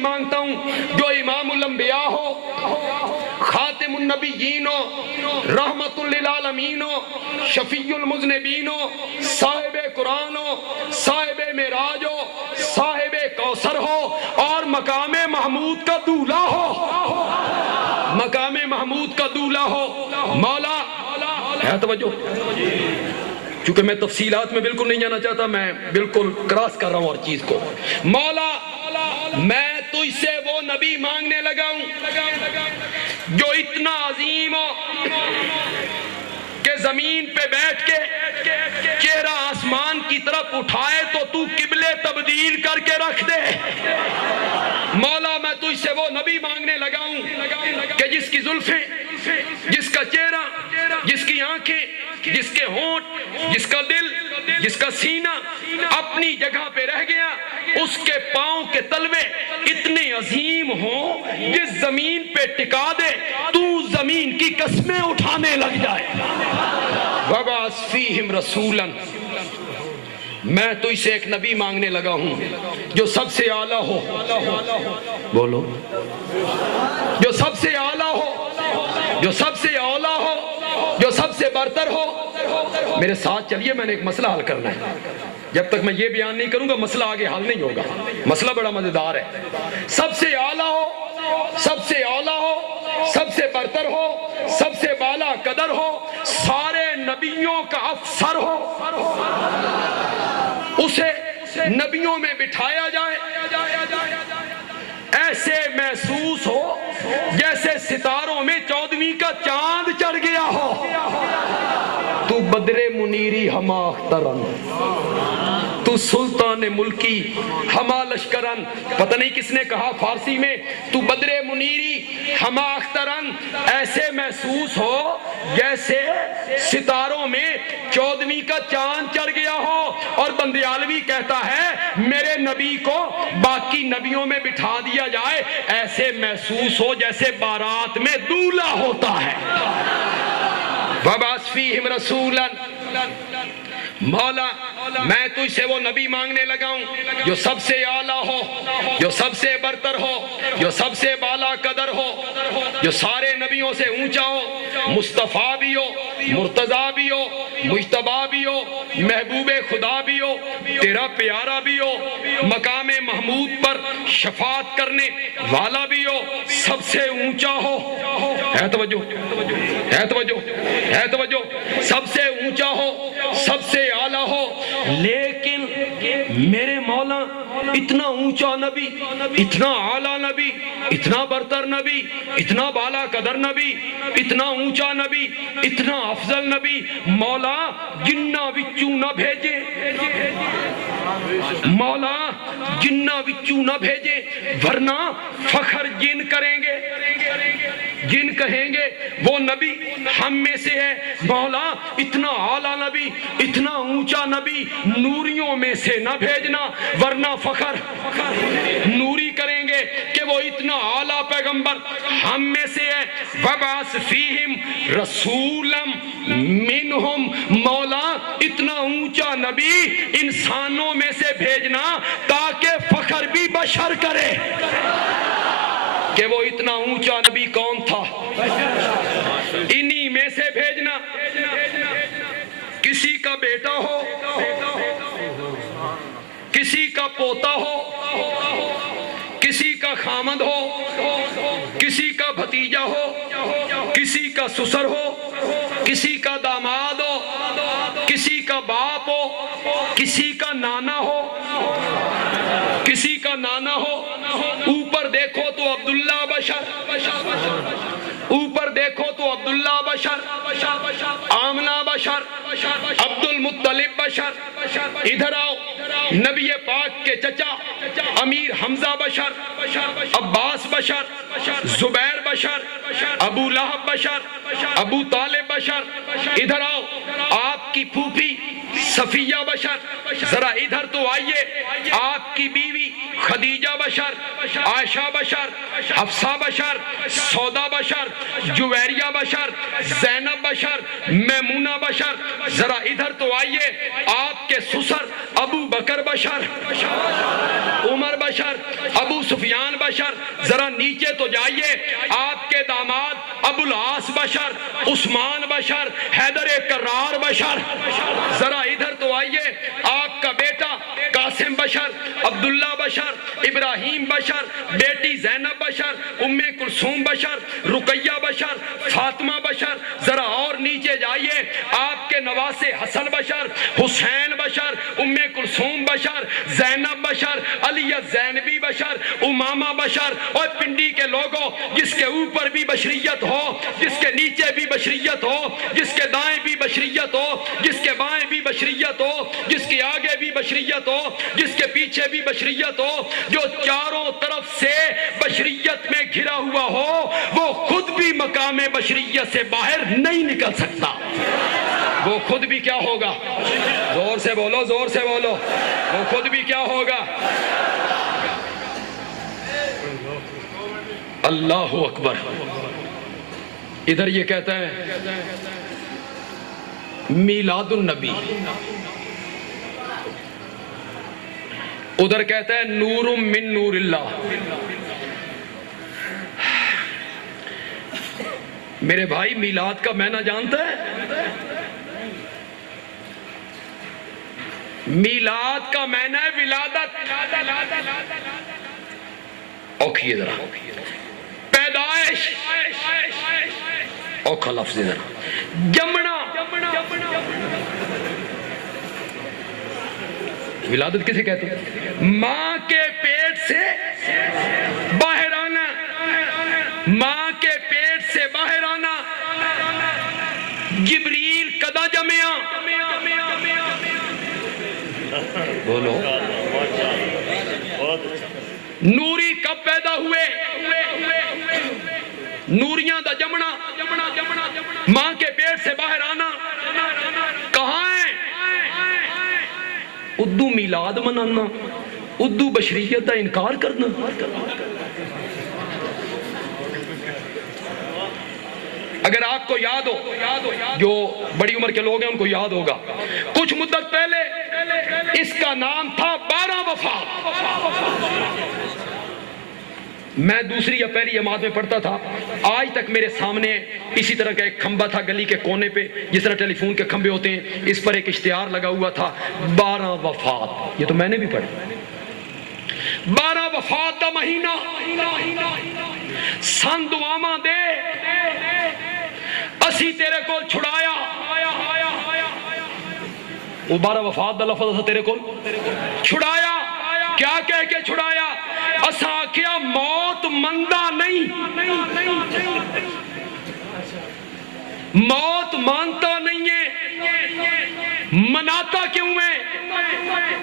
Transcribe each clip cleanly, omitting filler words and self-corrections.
مانگتا ہوں جو امام الانبیاء ہو، خاتم النبیین ہو، رحمت للعالمین ہو، شفیع المذنبین ہو، صاحب قرآن ہو، صاحب معراج ہو، صاحب کوثر ہو، اور مقام محمود کا دولہ ہو، مقام محمود کا دولہ ہو۔ مولا ہے توجہ، چونکہ میں تفصیلات میں بالکل نہیں جانا چاہتا، میں بالکل کراس کر رہا ہوں ہر چیز کو۔ مولا میں تجھ سے وہ نبی مانگنے لگا ہوں جو اتنا عظیم ہو کہ زمین پہ بیٹھ کے چہرہ آسمان کی طرف اٹھائے تو قبلے تبدیل کر کے رکھ دے۔ مولا میں تجھ سے وہ نبی مانگنے لگا ہوں کہ جس کی زلفیں، جس کا چہرہ، جس کی آنکھیں، جس کے ہونٹ، جس کا دل، جس کا سینہ اپنی جگہ پہ رہ گیا، اس کے پاؤں کے تلوے اتنے عظیم ہوں جس زمین پہ ٹکا دے تو زمین کی قسمیں اٹھانے لگ جائے۔ وَبَعَثْ فِيهِمْ رَسُولًا، میں تو اسے ایک نبی مانگنے لگا ہوں جو سب سے اعلیٰ ہو، بولو، جو سب سے اعلیٰ ہو، جو سب سے اولیٰ ہو، جو سب سے برتر ہو۔ میرے ساتھ چلیے، میں نے ایک مسئلہ حل کرنا ہے۔ جب تک میں یہ بیان نہیں کروں گا مسئلہ آگے حل نہیں ہوگا۔ مسئلہ بڑا مزیدار ہے۔ سب سے اعلیٰ ہو، سب سے اولیٰ ہو، سب سے برتر ہو، سب سے بالا قدر ہو، سارے نبیوں کا افسر ہو، اسے نبیوں میں بٹھایا جائے، ایسے محسوس ہو جیسے ستاروں میں 14ویں کا چاند چڑھ گیا ہو۔ تو بدر منیری ہما اخترن، تو سلطان ملکی ہما لشکرن۔ پتہ نہیں کس نے کہا فارسی میں، تو بدر منیری ہما اخترن، ایسے محسوس ہو جیسے ستاروں میں 14ویں کا چاند چڑھ گیا ہو۔ اور بندیالوی کہتا ہے میرے نبی کو باقی نبیوں میں بٹھا دیا جائے، ایسے محسوس ہو جیسے بارات میں دولہا ہوتا ہے۔ وَبَعَثْ فِيهِمْ رَسُولًا، مولا میں تجھ سے وہ نبی مانگنے لگا ہوں جو سب سے اعلیٰ ہو، جو سب سے برتر ہو، جو سب سے بالا قدر ہو، جو سارے نبیوں سے اونچا ہو، مصطفیٰ بھی ہو، مرتضیٰ بھی ہو، مجتبیٰ بھی ہو، محبوب خدا بھی ہو، تیرا پیارا بھی ہو، مقام محمود پر شفاعت کرنے والا بھی ہو، سب سے اونچا ہو۔ ہے توجہ، ہے توجہ، ہے توجہ، سب سے اونچا ہو، سب سے اعلیٰ ہو۔ لیکن میرے مولا اتنا اونچا نبی، اتنا اعلیٰ نبی، اتنا برتر نبی، اتنا بالا قدر نبی، اتنا اونچا نبی، اتنا افضل نبی، مولا جنہ وچوں نہ بھیجے، مولا جنہ وچوں نہ بھیجے، ورنہ فخر جن کریں گے، جن کہیں گے وہ نبی ہم میں سے ہے۔ مولا اتنا اعلیٰ نبی، اتنا اونچا نبی نوریوں میں سے نہ بھیجنا، ورنہ فخر نوری کریں گے کہ وہ اتنا اعلیٰ پیغمبر ہم میں سے ہے۔ وَبَعَثْ فِيهِمْ رَسُولًا مِّنْهُمْ، مولا اتنا اونچا نبی انسانوں میں سے بھیجنا تاکہ فخر بھی بشر کرے کہ وہ اتنا اونچا نبی کون تھا۔ انہی میں سے بھیجنا، کسی کا بیٹا ہو، کسی کا پوتا ہو، کسی کا خامد ہو، کسی کا بھتیجا ہو، کسی کا سسر ہو، کسی کا داماد ہو، کسی کا باپ ہو، کسی کا نانا ہو، کسی کا نانا ہو۔ اوپر دیکھو تو عبداللہ بشر، اوپر دیکھو تو عبداللہ بشر، آمنہ بشر، عبد المطلب بشر۔ ادھر آؤ، نبی پاک کے چچا امیر حمزہ بشر، عباس بشر، زبیر بشر، ابو لہب بشر، ابو طالب بشر۔ ادھر آؤ، آپ کی پھوپھی صفیہ بشر۔ ذرا ادھر تو آئیے، آپ کی بیوی خدیجہ بشر، عائشہ بشر، حفصہ بشر، سودا بشر، جویریہ بشر، زینب بشر، میمونہ بشر. ذرا ادھر تو آئیے. آپ کے سسر ابو بکر بشر، عمر بشر، ابو سفیان بشر. ذرا نیچے تو جائیے. آپ کے داماد ابو العاص بشر، عثمان بشر، حیدر کرار بشر. ذرا ادھر تو آئیے. آپ کا بیٹا قاسم بشر، عبداللہ بشر، ابراہیم بشر، بیٹی زینب بشر، ام کلثوم بشر، رقیہ بشر، فاطمہ بشر. ذرا اور نیچے جائیے. آپ کے نواسے حسن بشر، حسین بشر، ام کلثوم بشر، زینب بشر، علی زینبی بشر، امامہ بشر. اور پنڈی کے لوگوں، جس کے اوپر بھی بشریت ہو، جس کے نیچے بھی بشریت ہو، جس کے دائیں بھی بشریت ہو، جس کے بائیں بھی بشریت ہو، جس کے آگے بھی بشریت ہو، جس کے پیچھے بھی بشریت ہو، جو چاروں طرف سے بشریت میں گھرا ہوا ہو، وہ خود بھی مقام بشریت سے باہر نہیں نکل سکتا. وہ خود بھی کیا ہوگا؟ زور سے بولو، زور سے بولو. وہ خود بھی کیا ہوگا؟ اللہ اکبر. ادھر یہ کہتا ہے میلاد النبی، ادھر کہتا ہے نور من نور اللہ. میرے بھائی میلاد کا معنی جانتا ہے؟ میلاد کا معنی ہے ولادت. اوکھیے ذرا، پیدائش. اوکھا لفظ ذرا، جمنا. ولادت کسے کہتے ہیں؟ ماں کے پیٹ سے باہر آنا. ماں کے پیٹ سے باہر آنا. جبریل کدا جمیا؟ بولو. نوری کب پیدا ہوئے؟ نوریاں دا جمنا. ماں کے پیٹ سے باہر آنا کہاں ہے؟ ادو میلاد منانا، ادو بشریت دا انکار کرنا. اگر آپ کو یاد ہو، جو بڑی عمر کے لوگ ہیں ان کو یاد ہوگا، کچھ مدت پہلے اس کا نام تھا 12 وفات. میں دوسری یا پہلی جماعت میں پڑھتا تھا. آج تک میرے سامنے اسی طرح کا ایک کھمبا تھا گلی کے کونے پہ، جس طرح ٹیلی فون کے کھمبے ہوتے ہیں، اس پر ایک اشتہار لگا ہوا تھا 12 وفات. یہ تو میں نے بھی پڑھا. 12 وفات دا مہینہ. سن دعاواں دے اسی تیرے کو چھڑایا. وہ 12 وفات دا لفظ تھا تیرے کو چھڑایا. کیا کہہ کے چھڑایا؟ اساں کیا موت مندہ نہیں، موت مانتا نہیں ہے. مناتا کیوں ہے؟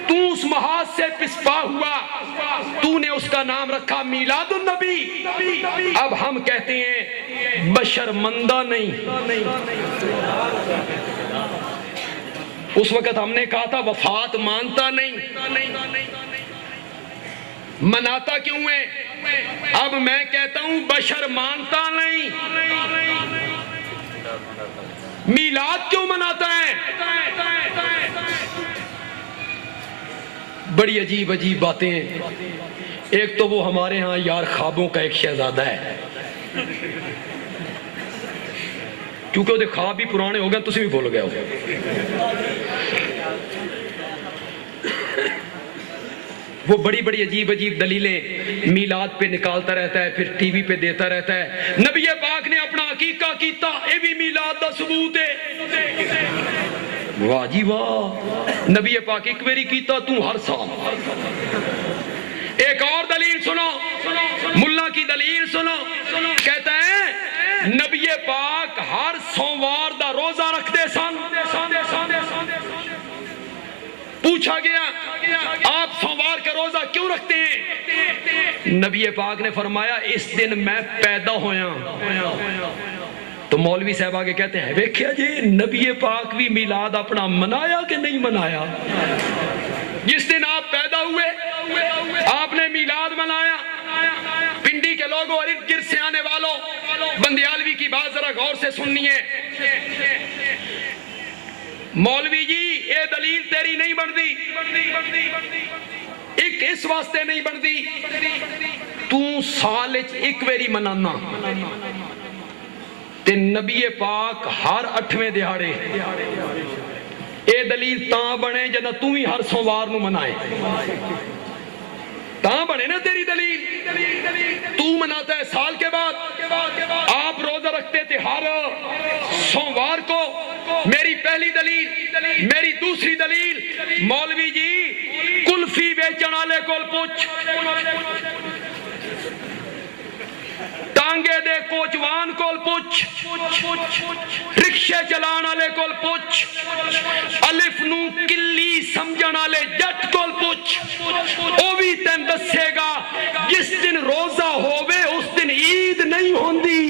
تو اس محاذ سے پسپا ہوا، تو نے اس کا نام رکھا میلاد النبی. اب ہم کہتے ہیں بشر مندہ نہیں. اس وقت ہم نے کہا تھا وفات مانتا نہیں، مناتا کیوں ہے؟ اب میں کہتا ہوں بشر مانتا نہیں، میلاد کیوں مناتا ہے؟ بڑی عجیب عجیب باتیں ہیں. ایک تو وہ ہمارے ہاں یار خوابوں کا ایک شہزادہ ہے، کیونکہ وہ خواب بھی پرانے ہو گئے، تسی بھی بھول گئے ہو. وہ بڑی بڑی عجیب عجیب دلیلیں میلاد پہ نکالتا رہتا ہے، پھر ٹی وی پہ دیتا رہتا ہے. نبی پاک نے اپنا عقیقہ کیتا، اے بھی میلاد دا ثبوت ہے. واہ جی واہ، نبی پاک ایک ویری کیتا، تو ہر سال. ایک اور دلیل سنو، ملا کی دلیل سنو. کہتا ہے نبی پاک ہر سوموار دا روزہ رکھتے سن. پوچھا گیا آپ سوموار کا روزہ کیوں رکھتے ہیں؟ نبی پاک نے فرمایا اس دن میں پیدا ہویا. تو مولوی صاحب آگے کہتے ہیں ویکھیا جی نبی پاک بھی میلاد اپنا منایا کہ نہیں منایا؟ جس دن آپ پیدا ہوئے آپ نے میلاد منایا. پنڈی کے لوگوں اور ارد گرد سے آنے والوں، بندیالوی کی بات ذرا غور سے سنیے. مولوی جی یہ دلیل تیری نہیں بنتی، ایک اس واسطے نہیں بنتی تو سال ایک ویری منانا تے نبی پاک ہر 8ویں دہاڑے. اے دلیل تاں بنے جدہ تو ہی ہر سوموار نو منائے، تاں بنے نا تیری دلیل. تو مناتا ہے سال کے بعد، آپ روزہ رکھتے تھے ہر سوموار کو. میری پہلی دلیل. میری دوسری دلیل، مولوی جی کلفی بیچن والے کول پوچھ، ٹانگے دے کوچوان کول پوچھ، رکشے چلان والے کول پوچھ، الف نو کلی سمجھن والے جٹ کول پوچھ، او بھی تین دسے گا جس دن روزہ ہووے اس دن عید نہیں ہوندی.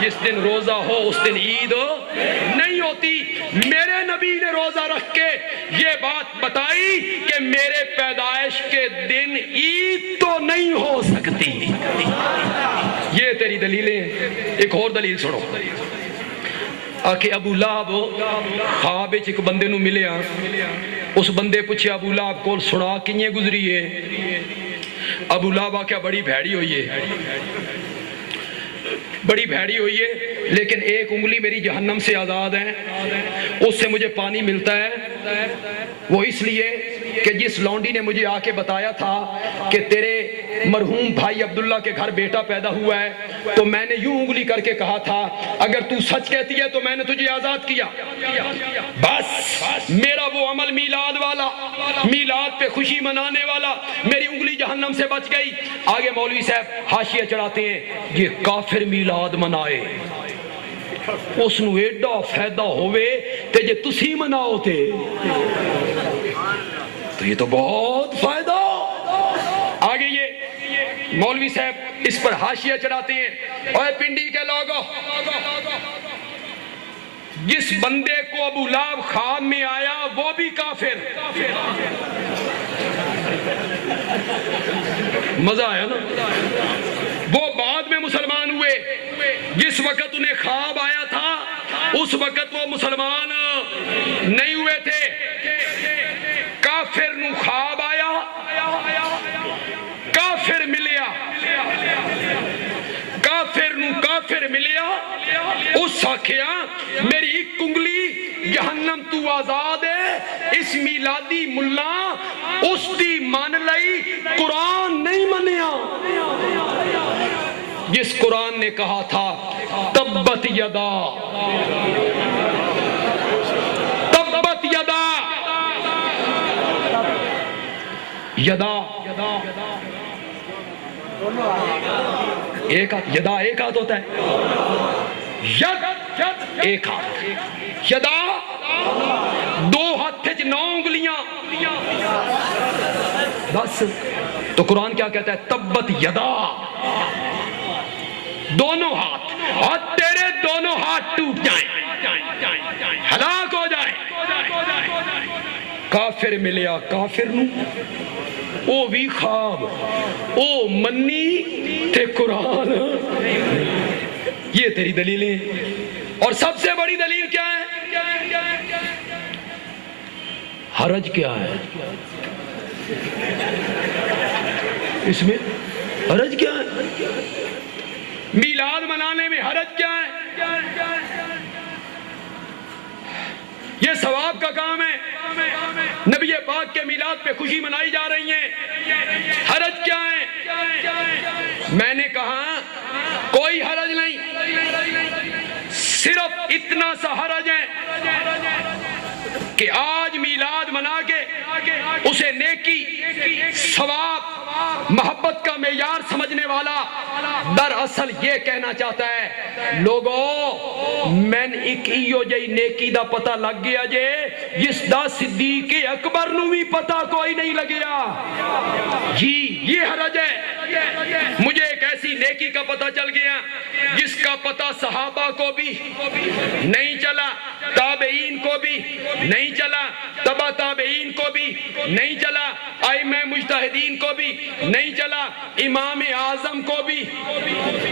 جس دن روزہ ہو اس دن عید نہیں ہوتی. میرے نبی نے روزہ رکھ کے یہ بات بتائی کہ میرے پیدائش کے دن عید تو نہیں ہو سکتی. یہ تیری دلیلیں. ایک اور دلیل سنو. آکے ابو لہب خواب وچ ایک بندے نو ملیا. اس بندے پوچھے ابو لہب کول سنا کیے گزری ہے. ابو لہب آکھیا بڑی بھیڑی ہوئی ہے، بڑی بھیڑی ہوئی ہے، لیکن ایک انگلی میری جہنم سے آزاد ہے، اس سے مجھے پانی ملتا ہے. وہ اس لیے کہ جس لونڈی نے مجھے آ کے بتایا تھا کہ تیرے مرحوم بھائی عبداللہ کے گھر بیٹا پیدا ہوا ہے، تو میں نے یوں انگلی کر کے کہا تھا اگر تو سچ کہتی ہے تو میں نے تجھے آزاد کیا. بس میرا وہ عمل میلاد والا، میلاد پہ خوشی منانے والا، میری انگلی جہنم سے بچ گئی. آگے مولوی صاحب حاشیہ چڑھاتے ہیں یہ کافر میلاد منائے، اس نو ایڈا فائدہ ہوئے تے جے تسی مناؤ تے تو یہ تو بہت فائدہ. آگے یہ مولوی صاحب اس پر حاشیہ چڑھاتے ہیں اے پنڈی کے لوگوں، جس بندے کو ابو لہب خواب میں آیا وہ بھی کافر. مزہ آیا نا. وہ بعد میں مسلمان ہوئے. جس وقت انہیں خواب آیا تھا اس وقت وہ مسلمان نہیں ہوئے تھے. کافر نو خواب آیا، کافر ملیا، کافر نو کافر ملیا. اس آکھیا میری ایک انگلی جہنم تو آزاد ہے. اس میلادی ملا اس دی مان لئی، قرآن نہیں منیا. جس قرآن نے کہا تھا تبت یدا، تبت یدا، یدا ایک ہاتھ، یدا ایک ہاتھ ہوتا ہے، ید ایک ہاتھ، یدا دو ہاتھ 9 انگلیاں. بس تو قرآن کیا کہتا ہے تبت یدا، دونوں ہاتھ، اور تیرے دونوں ہاتھ ٹوٹ جائیں، ہلاک ہو جائیں. کافر ملیا کافر نو، او بھی خواب، او منی تے قرآن. یہ تیری دلیلیں. اور سب سے بڑی دلیل کیا ہے؟ حرج کیا ہے اس میں؟ حرج کیا ہے؟ میلاد منانے میں حرج کیا ہے؟ یہ ثواب کا کام ہے. نبی پاک کے میلاد پہ خوشی منائی جا رہی ہیں، حرج کیا ہے؟ میں نے کہا کوئی حرج نہیں، صرف اتنا سا حرج ہے کہ آج میلاد منا کے اسے نیکی، ثواب، محبت کا معیار سمجھنے والا دراصل یہ کہنا چاہتا ہے لوگوں میں ایک ایو جئی نیکی دا پتہ لگ گیا جے جس دا صدیق اکبر نو بھی پتہ کوئی نہیں لگیا. جی یہ حرج ہے. مجھے ایک ایسی ایسی نیکی کا پتہ چل گیا جس کا پتہ صحابہ کو بھی نہیں چلا، تابعین کو بھی نہیں چلا، تبع تابعین کو بھی نہیں چلا، ائمہ مجتہدین کو بھی نہیں چلا، امام اعظم کو بھی۔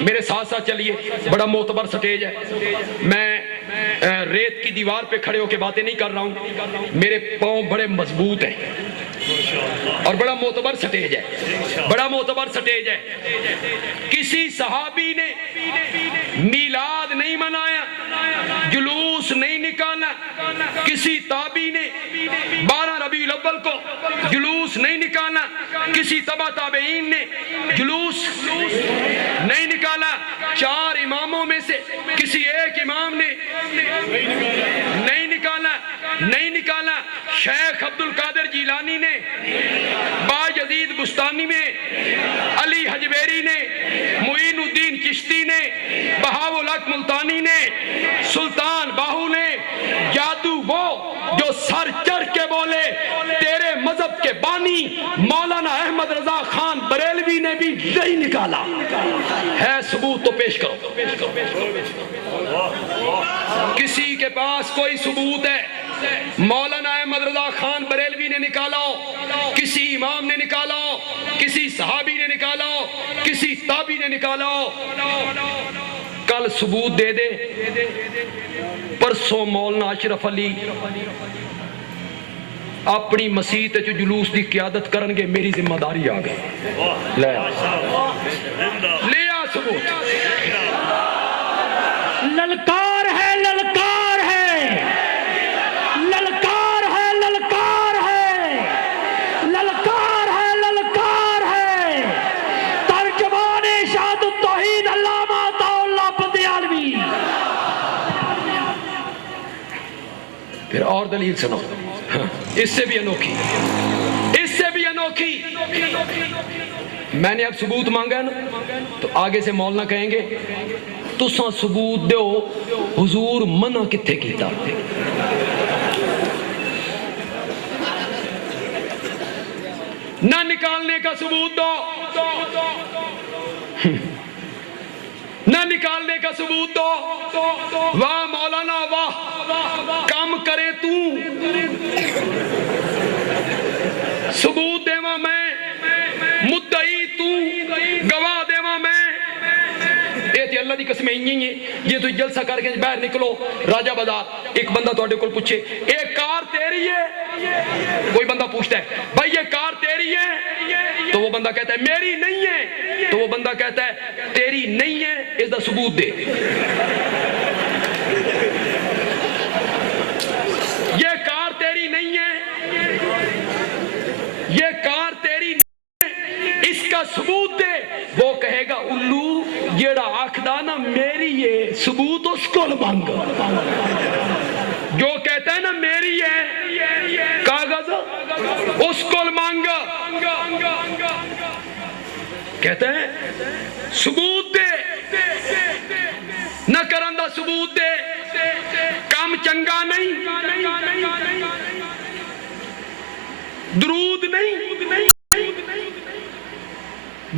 میرے ساتھ ساتھ چلیے، بڑا معتبر سٹیج ہے، میں ریت کی دیوار پہ کھڑے ہو کے باتیں نہیں کر رہا ہوں، میرے پاؤں بڑے مضبوط ہیں اور بڑا معتبر سٹیج ہے، بڑا معتبر سٹیج ہے۔ کسی صحابی نے میلاد نہیں منایا، جلوس نہیں نکالا، کسی تابعی نے 12 ربیع الاول کو جلوس نہیں نکالا، کسی تبع تابعین نے جلوس نہیں نکالا، 4 اماموں میں سے کسی ایک امام نے نہیں نکالا، شیخ عبد القادر جیلانی نے، باجدید بستانی نے، علی حجویری نے، معین الدین چشتی نے، بہاء الحق ملتانی نے، سلطان باہو نے، جادو وہ جو سر چڑھ کے بولے تیرے مذہب کے بانی مولانا احمد رضا خان بریلوی نے بھی نہیں نکالا ہے، ثبوت تو پیش کرو۔ کسی کے پاس کوئی ثبوت ہے مولانا احمد رضا خان بریلوی نے نکالا ہو، کسی امام نے نکالا ہو، کسی صحابی نے نکالا ہو، کسی تابعی نے نکالا ہو، کل ثبوت دے دے۔ پرسوں مولانا اشرف علی اپنی مسیت جو جلوس دی قیادت کرنگے، میری ذمہ داری آ گئی، لے آ ثبوت۔ للکار ہے، للکار ہے، للکار ہے، للکار ہے، للکار ہے، للکار ہے، ترجمان ارشاد التوحید علامہ عطا اللہ بندیالوی۔ پھر اور دلیل سنو، اس سے بھی انوکھی، اس سے بھی انوکھی۔ میں نے اب ثبوت مانگا ہے نا، تو آگے سے مولانا کہیں گے تساں ثبوت دیو حضور منع کتھے کیتا، نہ نکالنے کا ثبوت دو، نہ نکالنے کا ثبوت دو۔ واہ مولانا واہ، کام کرے تو ثبوت دیواں میں، مدعی تو گواہ دیواں میں۔ اے تے اللہ دی قسم ہی ہے، یہ تو جلسہ کر کے باہر نکلو راجہ بازار، ایک بندہ تواڈے کول پوچھے اے کار تیری ہے، کوئی بندہ پوچھتا ہے بھائی یہ کار تیری ہے، تو وہ بندہ کہتا ہے میری نہیں ہے، تو وہ بندہ کہتا ہے تیری نہیں ہے، اس دا ثبوت دے۔ یہ کار تیری نہیں ہے، یہ کار تیری نہیں ہے، اس کا ثبوت دے۔ وہ کہے گا الو جیڑا آکھدا نا میری ہے، ثبوت اس کو مانگ۔ جو کہتا ہے نا میری ہے کاغذ اس کو مانگ، کہتا ہے ثبوت دے، نہ کرن دا ثبوت دے، کام چنگا نہیں، درود نہیں،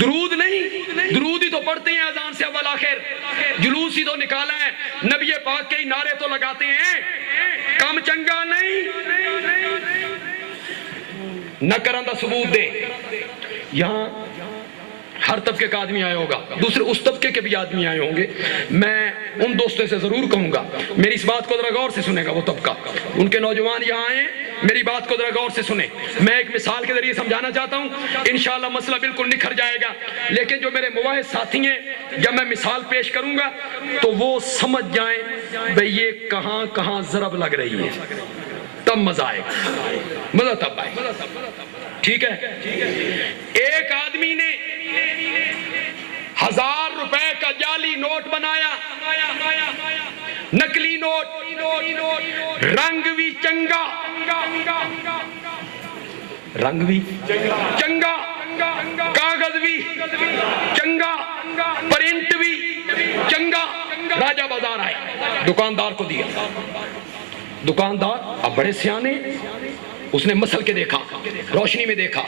درود نہیں، درود ہی تو پڑھتے ہیں اذان سے اول آخر، جلوس ہی تو نکالا ہے، نبی پاک کے ہی نعرے تو لگاتے ہیں، کام چنگا نہیں، نہ کرن دا ثبوت دے۔ یہاں ہر طبقے کا آدمی آیا ہوگا، دوسرے اس طبقے کے بھی آدمی آئے ہوں گے، میں ان دوستوں سے ضرور کہوں گا میری اس بات کو ذرا غور سے سنے گا، وہ طبقہ ان کے نوجوان یہاں آئے ہیں، میری بات کو ذرا غور سے سنیں۔ میں ایک مثال کے ذریعے سمجھانا چاہتا ہوں، انشاءاللہ مسئلہ بالکل نکھر جائے گا، لیکن جو میرے مواحد ساتھی ہیں جب میں مثال پیش کروں گا تو وہ سمجھ جائیں بھئی یہ کہاں کہاں ضرب لگ رہی ہے، تب مزہ آئے گا، مزہ تب آئے گا، ٹھیک ہے۔ ایک آدمی نے 1000 روپے کا جعلی نوٹ بنایا، نقلی نوٹ، رنگ بھی چنگا، رنگ بھی چنگا، کاغذ بھی چنگا، پرنٹ بھی چنگا۔ راجہ بازار آئے، دکاندار کو دیا، دکاندار اب بڑے سیانے، اس نے مسل کے دیکھا، روشنی میں دیکھا،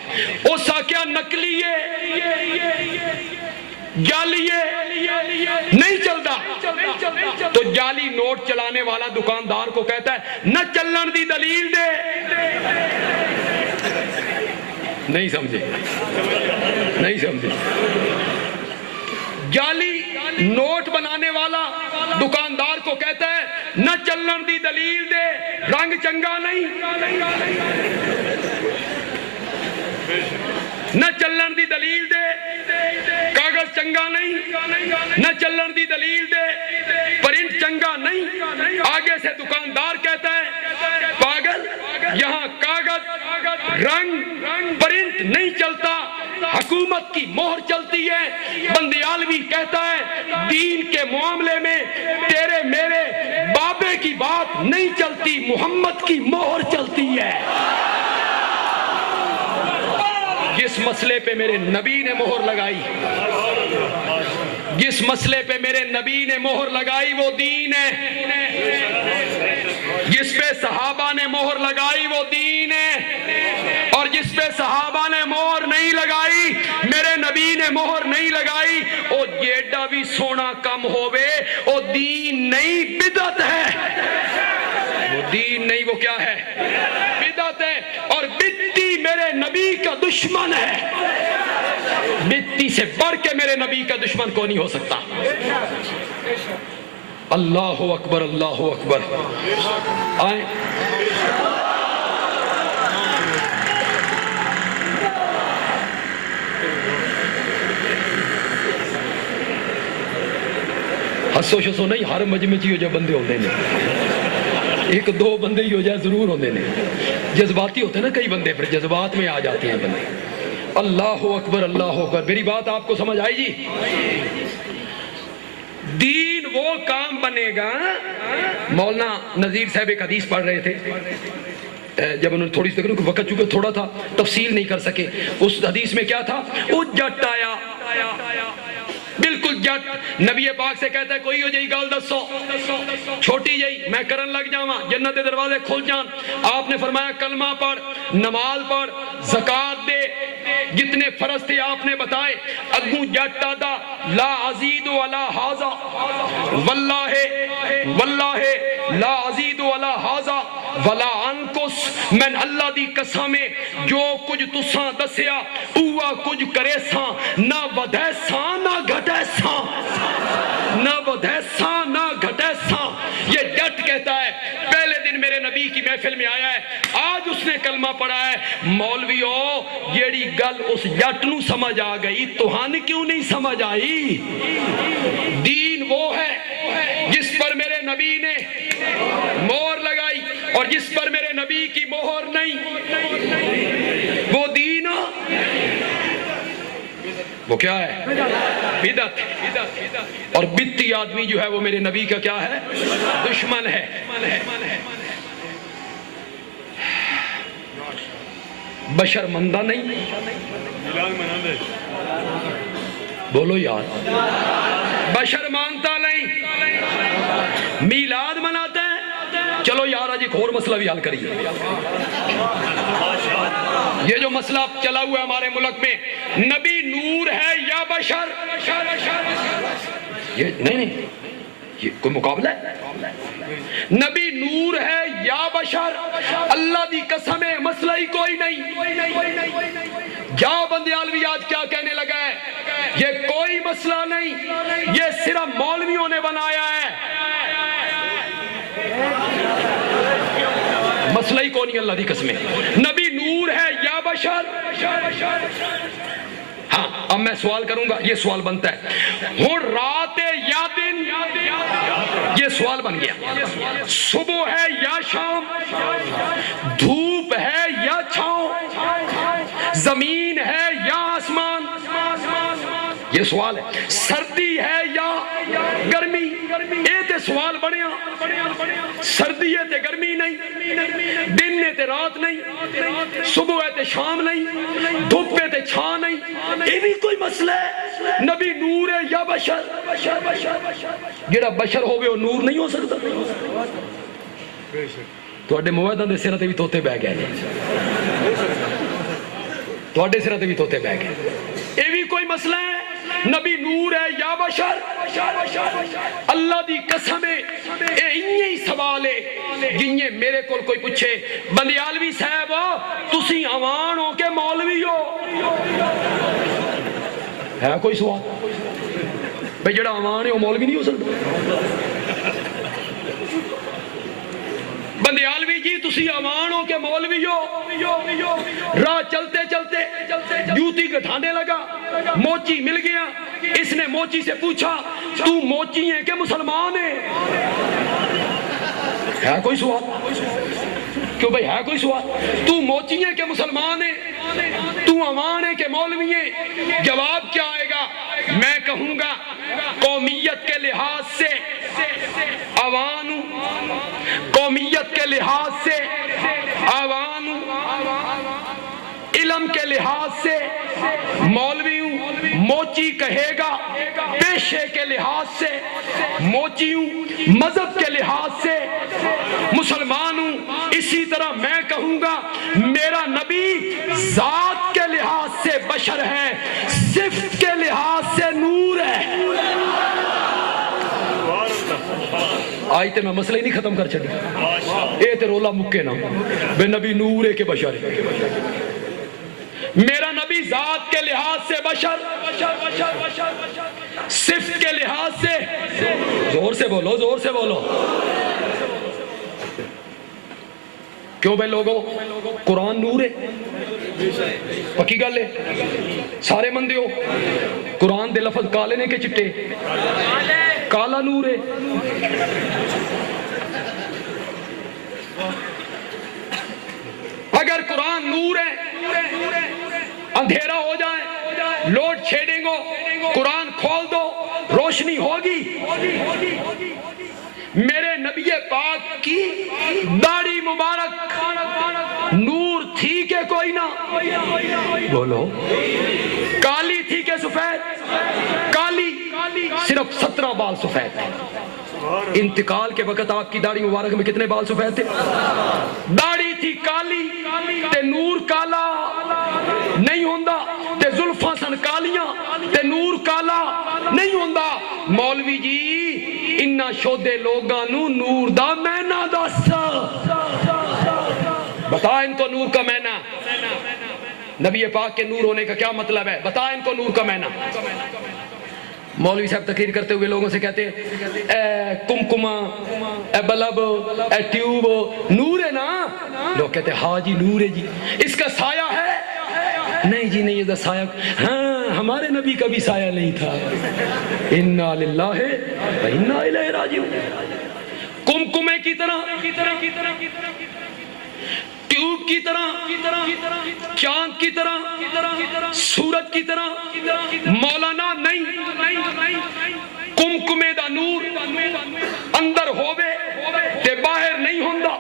اس کیا نقلی ہے، جالیے نہیں چلتا تو جالی نوٹ چلانے والا دکاندار کو کہتا ہے نہ چلن دی دلیل دے. نہیں سمجھے, نہیں سمجھے. جعلی نوٹ بنانے والا دکاندار کو کہتا ہے نہ چلن دی دلیل دے, رنگ چنگا نہیں, نہ چلن دی دلیل دے, کاغذ چنگا نہیں, نہ چلن دی دلیل دے, پرنٹ چنگا نہیں. آگے سے دکاندار کہتا ہے پاگل, یہاں کاغذ, رنگ, پرنٹ نہیں چلتا, حکومت کی مہر چلتی ہے. بندیالوی کہتا ہے دین کے معاملے میں تیرے میرے بابے کی بات نہیں چلتی, محمد کی مہر چلتی ہے. جس مسئلے پہ میرے نبی نے مہر لگائی, جس مسئلے پہ میرے نبی نے مہر لگائی وہ دین ہے. جس پہ صحابہ نے مہر لگائی وہ دین ہے, اور جس پہ صحابہ نے مہر نہیں لگائی, میرے نبی نے مہر نہیں لگائی, او جیڈا بھی سونا کم ہووے او دین نہیں بدعت ہے. وہ دین نہیں, وہ کیا ہے؟ بدعت ہے. اور بدعتی میرے نبی کا دشمن ہے. بدعتی سے بڑھ کے میرے نبی کا دشمن کون نہیں ہو سکتا. اللہ اکبر, اللہ اکبر. آئیں ہسو شسو نہیں, ہر مجمع چ ہو جائے بندے ہوتے ہیں, ایک دو بندے ہی ہو جائے ضرور ہوتے ہیں. جذباتی ہوتے ہیں نا کئی بندے, پھر جذبات میں آ جاتے ہیں بندے. اللہ اکبر, اللہ اکبر. میری بات آپ کو سمجھ آئی جی؟ دین وہ کام بنے گا. مولانا نذیر صاحب ایک حدیث پڑھ رہے تھے, جب انہوں نے تھوڑی سی وقت چونکہ تھوڑا تھا تفصیل نہیں کر سکے. اس حدیث میں کیا تھا؟ وہ جٹ آیا, بالکل جٹ, نبی پاک سے کہتا ہے کوئی ہو جائی گال دسو, چھوٹی جائی میں کرن لگ جاواں, جنت دے دروازے کھل جان. آپ نے فرمایا کلمہ پڑھ, نماز پڑھ, زکات دے, جتنے فرض تھے آپ نے بتائے. اگوں جٹ آدا لا ازید ولا ھذا, واللہ واللہ لا ازید ولا ھذا ولا انقص. میں اللہ دی قسم ہے جو کچھ تساں دسیا اوہ کچھ کرے ساں, نہ ودھے ساں نہ گھٹے ساں, نہ ودھے ساں نہ گھٹے ساں. یہ جٹ کہتا ہے پہلے دن میرے نبی کی محفل میں آیا ہے, آج اس نے کلمہ پڑھا ہے. مولویو جیڑی گل اس جٹ نو سمجھ آ گئی توہن کیوں نہیں سمجھ آئی؟ دین وہ ہے جس پر میرے نبی نے مہر لگائی, اور جس پر میرے نبی کی مہر نہیں وہ دین, وہ کیا ہے؟ بدعت. اور بدعتی آدمی جو ہے وہ میرے نبی کا کیا ہے؟ دشمن ہے. بشر مندہ نہیں, بولو یار, بشر مانتا نہیں, میلاد مناتا ہے. چلو یار آج ایک اور مسئلہ بھی حل کریے. یہ جو مسئلہ چلا ہوا ہے ہمارے ملک میں, نبی نور ہے یا بشر؟ یہ نہیں, یہ کوئی مقابلہ ہے؟ نبی نور ہے یا بشر؟ اللہ دی قسم ہے مسئلہ ہی کوئی نہیں. جاؤ بندیالوی آج کیا کہنے لگا ہے, یہ کوئی مسئلہ نہیں, یہ صرف مولویوں نے بنایا ہے. مسئلہ ہی کون نہیں اللہ دی قسم ہے. نبی نور ہے یا بشر؟ ہاں اب میں سوال کروں گا, یہ سوال بنتا ہے ہوں رات یا دن, یہ سوال بن گیا. صبح ہے یا شام, دھوپ ہے یا چھاؤں, زمین ہے یا آسمان, یہ سوال ہے. سردی ہے یا گرمی, یہ تے سوال بڑھیا. سردی ہے تے گرمی نہیں, دن ہے تے رات نہیں, صبح ہے تے شام نہیں, دھوپ ہے تے چھاں نہیں. یہ بھی کوئی مسئلہ ہے؟ نبی نور ہے یا بشر؟ جڑا بشر ہوگے وہ نور نہیں ہو سکتا. تواڈے موعدہ دے سراں تے بھی توتے بہ گئے, تواڈے سراں تے بھی توتے بہ گئے. یہ بھی کوئی مسئلہ ہے؟ نبی نور ہے یا بشر؟ اللہ دی قسم ہے اے انہی سوال ہے جنہیں میرے کول کوئی پوچھے بندیالوی صاحب تسی عوان ہو کے مولوی ہو، ہے کوئی سوال؟ بھئی جڑا عوان ہے وہ مولوی نہیں ہو سکتا؟ بندیالوی جی تسی عوان ہو کے مولوی ہو، راہ چلتے چلتے جوتی گٹھانے لگا، موچی مل گیا، اس نے موچی سے پوچھا تو موچی ہے کہ مسلمان ہے کوئی سوال؟ کیوں بھئی ہے کوئی سوال؟ تو موچی ہے کہ مسلمان ہے؟ تو عوان ہے کہ مولوی ہے؟ جواب کیا آئے گا؟ میں کہوں گا قومیت کے لحاظ سے عوان ہوں، قومیت کے لحاظ سے عوان ہوں، علم کے لحاظ سے مولوی ہوں، موچی کہے گا پیشے کے لحاظ سے موچی ہوں، مذہب کے لحاظ سے مسلمان ہوں۔ اسی طرح میں کہوں گا میرا نبی ذات کے لحاظ سے بشر ہے، صفت کے لحاظ سے نور ہے۔ آئی تے میں مسئلہ ہی نہیں ختم کر چھڑی، اے تے رولا مکے نا بے نبی نور ہے کہ بشر ہے۔ میرا نبی ذات کے لحاظ سے بشر، صفت کے لحاظ سے، زور سے بولو زور سے بولو، کیوں بھائی لوگوں قرآن نور ہے، پکی گل ہے، سارے مندے ہو قرآن دے لفظ کالے نے کہ چٹے؟ کالا نور ہے۔ اگر قرآن نور ہے اندھیرا ہو جائے، لوڈ شیڈنگ ہو، قرآن کھول دو روشنی ہوگی۔ میرے نبی پاک کی داڑھی مبارک نور تھی کہ کوئی نہ؟ بولو، کالی تھی کہ سفید؟ کالی، صرف 17 بال سفید تھے۔ انتقال کے وقت آپ کی داڑھی مبارک میں کتنے بال سفید تھے؟ داڑھی تھی کالی تے نور کالا نہیں ہوندا، تے زلفاں سن کالیاں تے نور کالا نہیں ہوندا۔ مولوی جی انہاں شودے لوگاں نو نور دا معنی دس، بتا ان کو نور کا معنی، نبی پاک کے نور ہونے کا کیا مطلب ہے؟ بتا ان کو نور کا معنی۔ مولوی صاحب تقریر کرتے ہوئے لوگوں سے کہتے اے کمکما، اے بلب، اے ٹیوب نور ہے نا؟ لوگ کہتے ہاں جی نور ہے جی۔ اس کا سایہ ہے؟ نہیں جی نہیں، یہ سایہ ہاں ہمارے نبی کا بھی سایہ نہیں تھا۔ انا للہ و انا الیہ راجعون۔ کمکمے کی طرح، ٹیوب کی طرح، چاند کی طرح، سورج کی طرح مولانا نہیں۔ کمکمے دا نور اندر ہووے تے باہر نہیں ہوندا،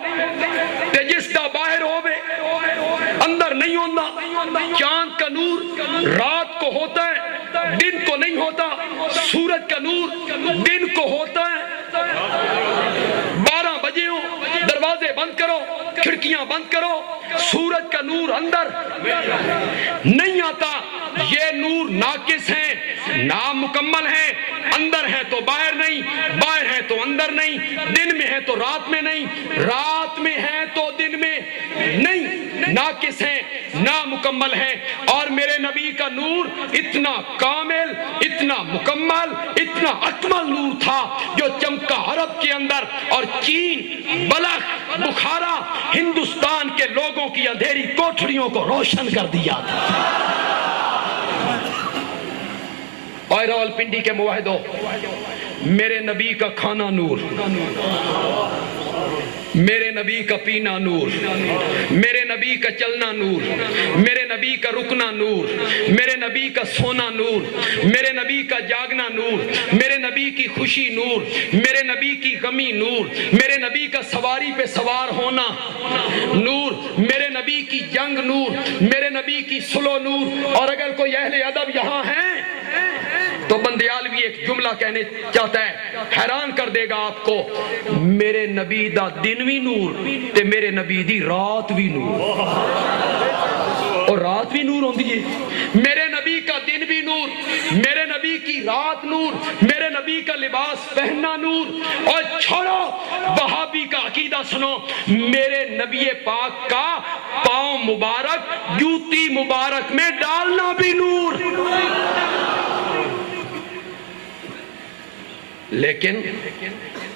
تے جس دا باہر ہووے اندر نہیں ہوندا۔ چاند کا نور رات کو ہوتا ہے، دن کو نہیں ہوتا۔ سورج کا نور دن کو ہوتا ہے۔ 12 بجے ہو، دروازے بند کرو، کھڑکیاں بند کرو، سورج کا نور اندر نہیں آتا۔ یہ نور ناقص ہیں، نامکمل ہیں، اندر ہے تو باہر نہیں، باہر ہے تو اندر نہیں، دن میں ہے تو رات میں نہیں، رات میں ہے تو دن میں نہیں، ناقص ہیں، نامکمل ہیں۔ اور میرے نبی کا نور اتنا کامل، اتنا مکمل، اتنا اکمل نور تھا جو چمکا عرب کے اندر اور چین، بلخ، بخارا، ہندوستان کے لوگوں کی اندھیری کوٹھریوں کو روشن کر دیا تھا۔ اور راولپنڈی کے موحدو، میرے نبی کا کھانا نور، میرے نبی کا پینا نور، میرے نبی کا چلنا نور، میرے نبی کا رکنا نور، میرے نبی کا سونا نور، میرے نبی کا جاگنا نور، میرے نبی کی خوشی نور، میرے نبی کی غمی نور، میرے نبی کا سواری پہ سوار ہونا نور، میرے نبی کی جنگ نور، میرے نبی کی صلح نور۔ اور اگر کوئی اہل ادب یہاں ہے تو بندیالوی ایک جملہ کہنے چاہتا ہے، حیران کر دے گا آپ کو، میرے نبی دا دن بھی نور تے میرے نبی دی رات بھی نور، اور رات بھی نور ہوندی ہے۔ میرے نبی کا دن بھی نور، میرے نبی کی رات نور، میرے نبی کا لباس پہننا نور۔ اور چھوڑو وہابی کا عقیدہ سنو، میرے نبی پاک کا پاؤں مبارک جوتی مبارک میں ڈالنا بھی نور۔ لیکن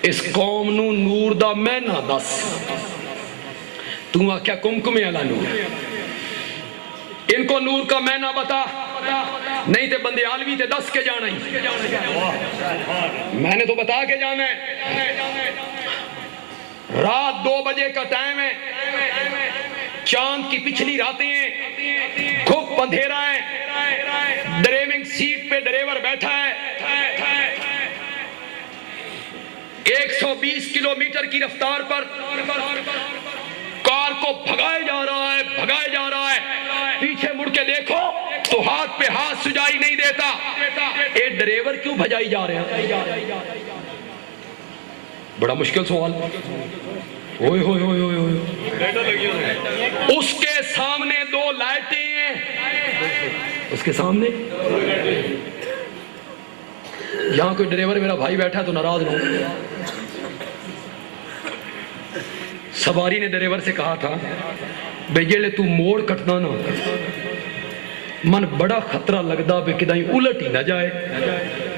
اس قوم نو نور دا میں نہ دس، تو آکھیا کمکمے والا نور، ان کو نور کا میں نہ بتا، نہیں تے بندے عالوی تے دس کے جانا ہی، میں نے تو بتا کے جانا ہے۔ رات 2 بجے کا ٹائم ہے، چاند کی پچھلی راتیں ہیں، کھوپ اندھیرا ہے، ڈرائیونگ سیٹ پہ ڈرائیور بیٹھا ہے، 120 کلومیٹر کی رفتار پر کار کو بھگائے جا رہا ہے، بھگائے جا رہا ہے۔ پیچھے مڑ کے دیکھو تو ہاتھ پہ ہاتھ سجائی نہیں دیتا، اے ڈرائیور کیوں بھجائی جا رہے ہیں؟ بڑا مشکل سوال۔ اوئے ہوئے ہوئے ہوئے ہوئے، اس کے سامنے 2 لائٹیں ہیں، اس کے سامنے یہاں کوئی ڈرائیور میرا بھائی بیٹھا ہے تو ناراض نہ ہو۔ سواری نے ڈرائیور سے کہا تھا بھئی جیلے تو موڑ کٹنا نا من بڑا خطرہ لگدا بے کدائیں الٹ ہی نہ جائے،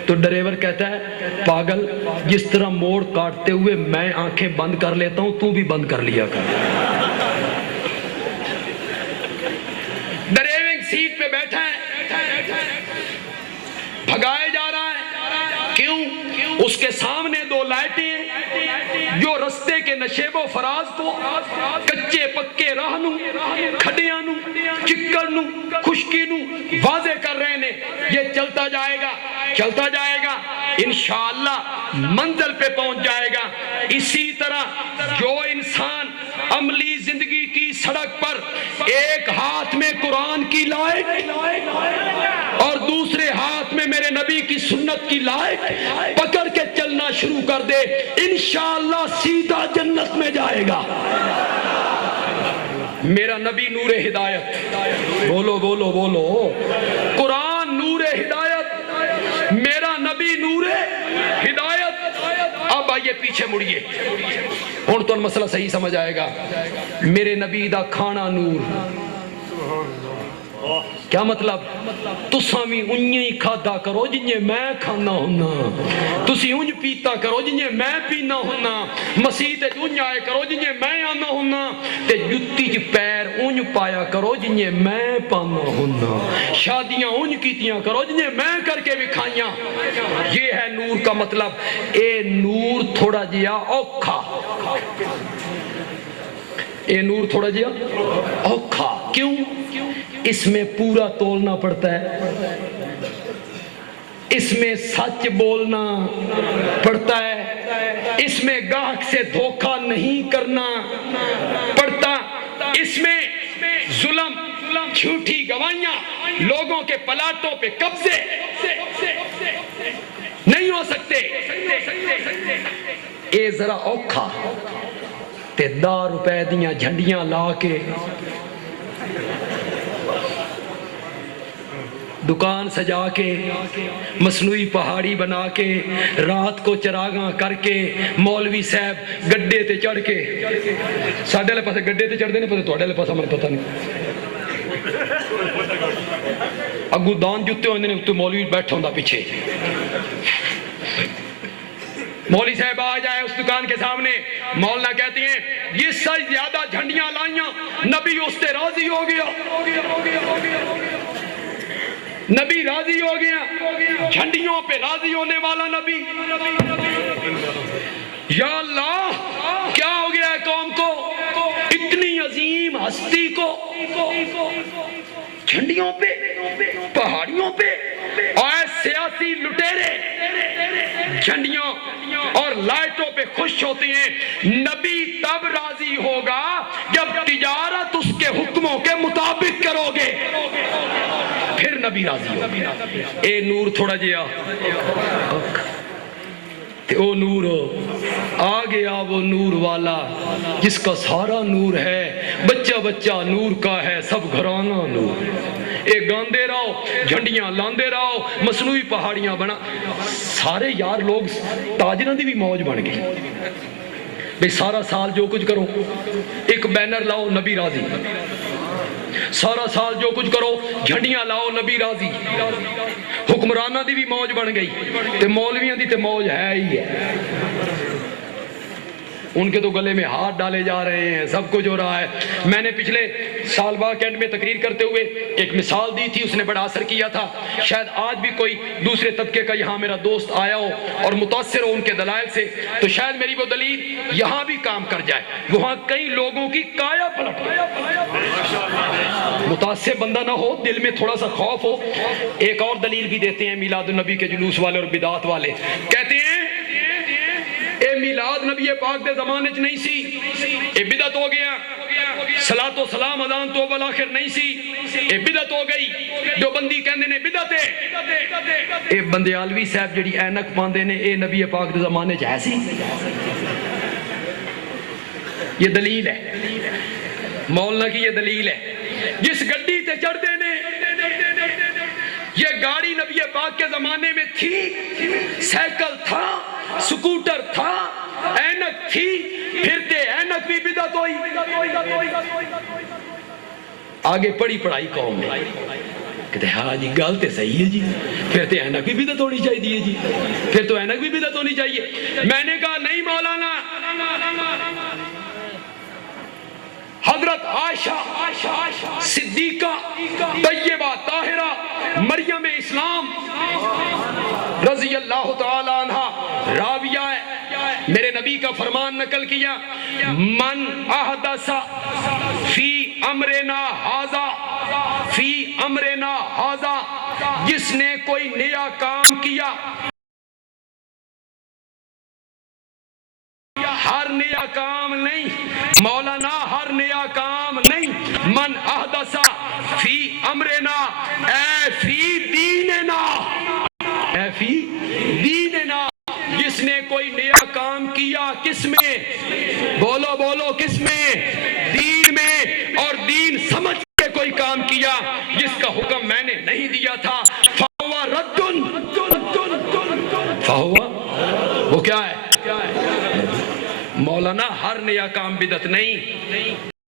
تو ڈرائیور کہتا ہے پاگل جس طرح موڑ کاٹتے ہوئے میں آنکھیں بند کر لیتا ہوں تو بھی بند کر لیا کر۔ ڈرائیونگ سیٹ پہ بیٹھا ہے، بھگائے جا رہا ہے، کیوں؟ اس کے سامنے 2 لائٹیں جو رستے کے نشیب و فراز کو، کچے پکے راہ نو، کھڈیاں نو، چکر نو، خشکی نو واضح کر رہے ہیں۔ یہ چلتا جائے گا، چلتا جائے گا، انشاءاللہ منزل پہ پہنچ جائے گا۔ اسی طرح جو انسان عملی زندگی کی سڑک پر ایک ہاتھ میں قرآن کی لائٹ اور دوسرے ہاتھ میں میرے نبی کی سنت کی لائٹ پکڑ کے چلنا شروع کر دے، انشاءاللہ سیدھا جنت میں جائے گا۔ میرا نبی نور ہدایت، بولو بولو بولو، قرآن نور ہدایت، میرا نبی نور ہدایت۔ اب آئیے پیچھے مڑیے، ہن تو مسئلہ صحیح سمجھ آئے گا۔ میرے نبی دا کھانا نور، کیا مطلب؟ تساں بھی انہیں ہی کھادا کرو جنہیں میں کھانا ہونا، تسی انج پیتا کرو جنہیں میں پینا ہونا، مسیح تے انج آئے کرو جنہیں میں آنا ہونا، تے جتی چ پیر انج پایا کرو جنہیں میں پانا ہونا، شادیاں انج کیتیاں کرو جنہیں میں کر کے بھی کھائیاں۔ یہ ہے نور کا مطلب۔ اے نور تھوڑا جیا اوکھا، اے نور تھوڑا جیا اوکھا، کیوں؟ اس میں پورا تولنا پڑتا ہے، اس میں سچ بولنا پڑتا ہے، اس میں گاہک سے دھوکہ نہیں کرنا پڑتا، اس میں ظلم، جھوٹی گواہیاں، لوگوں کے پلاٹوں پہ قبضے نہیں ہو سکتے۔ اے ذرا اوکھا تے 10 روپے دیاں جھنڈیاں لا کے دکان سجا کے مصنوعی پہاڑی بنا کے رات کو چراغاں کر کے مولوی صاحب گڈے تے چڑھ کے، ساڈے والے پاسے گڈے تے چڑھتے نہیں پتہ، تواڈے والے پاسے مجھے پتہ نہیں، اگو دان جتے ہوندے نے، تو مولوی بیٹھا ہوندا پیچھے، مولوی صاحب آ جائے اس دکان کے سامنے، مولانا کہتی ہیں یہ سچ زیادہ جھنڈیاں لائیاں، نبی اس سے راضی ہو گیا، نبی راضی ہو گیا، جھنڈیوں پہ راضی ہونے والا نبی۔ یا اللہ کیا ہو گیا ہے قوم کو، اتنی عظیم ہستی کو جھنڈیوں پہ، پہاڑیوں پہ، اور سیاسی لٹیرے جھنڈیوں اور لائٹوں پہ خوش ہوتے ہیں۔ نبی تب راضی ہوگا جب تجارت اس کے حکموں کے مطابق کرو گے، پھر نبی راضی ہوگا۔ اے نور تھوڑا جیا او نور آ گیا، وہ نور والا جس کا سارا نور ہے، بچہ بچہ نور کا ہے، سب گھرانہ نور۔ ایک گاندے رہو، جھنڈیاں لاندے رہو، مصنوعی پہاڑیاں بنا، سارے یار لوگ تاجروں دی بھی موج بن گئی بھئی سارا سال جو کچھ کرو ایک بینر لاؤ نبی راضی، سارا سال جو کچھ کرو جھنڈیاں لاؤ نبی راضی، حکمرانہ دی بھی موج بن گئی تے مولویاں دی تے موج ہے ہی ہے، ان کے تو گلے میں ہاتھ ڈالے جا رہے ہیں، سب کچھ ہو رہا ہے۔ میں نے پچھلے سال باغ کینٹ میں تقریر کرتے ہوئے ایک مثال دی تھی، اس نے بڑا اثر کیا تھا، شاید آج بھی کوئی دوسرے طبقے کا یہاں میرا دوست آیا ہو اور متاثر ہو ان کے دلائل سے، تو شاید میری وہ دلیل یہاں بھی کام کر جائے، وہاں کئی لوگوں کی کایا پلٹ متاثر بندہ نہ ہو، دل میں تھوڑا سا خوف ہو۔ ایک اور دلیل بھی دیتے ہیں میلاد النبی کے جلوس والے اور بدعت والے، کہتے ہیں اے میلاد نبی پاک دے زمانے چ نہیں سی، اے بدعت ہو گیا، صلاۃ و سلام اذان تو بالآخر نہیں سی، اے بدعت ہو گئی، جو بندی کہندے نے بدعت ہے۔ اے بندیالوی صاحب جڑی اینک پاندے نے اے نبی پاک دے زمانے چ ہے سی؟ یہ دلیل ہے، مولانا کی یہ دلیل ہے۔ جس گڈی تے چڑھتے نے یہ گاڑی نبی پاک کے زمانے میں تھی، سائیکل تھا، سکوٹر تھا، اینک تھی، پھرتے اینک بھی بدعت ہوئی۔ آگے پڑھی پڑھائی قوم نے کہتے ہیں ہاں جی گل تے صحیح ہے جی، پھر تو اینک بھی بدعت ہونی چاہیے جی، پھر تو اینک بھی بدعت ہونی چاہیے۔ میں نے کہا نہیں مولانا، حضرت عائشہ صدیقہ طیبہ طاہرہ مریم اسلام رضی اللہ تعالی عنہ راویہ ہے، میرے نبی کا فرمان نقل کیا، من احدث فی امرنا ھذا، فی امرنا ھذا، جس نے کوئی نیا کام کیا، ہر نیا کام نہیں مولانا، ہر نیا کام نہیں، من احدث فی امرنا اے فی دیننا، اے فی دیننا، جس نے کوئی نیا کام کیا، کس میں؟ بولو بولو کس میں؟ دین میں، اور دین سمجھ کے کوئی کام کیا جس کا حکم میں نے نہیں دیا تھا، فہو رد، فہو وہ کیا ہے؟ مولانا ہر نیا کام بدعت نہیں۔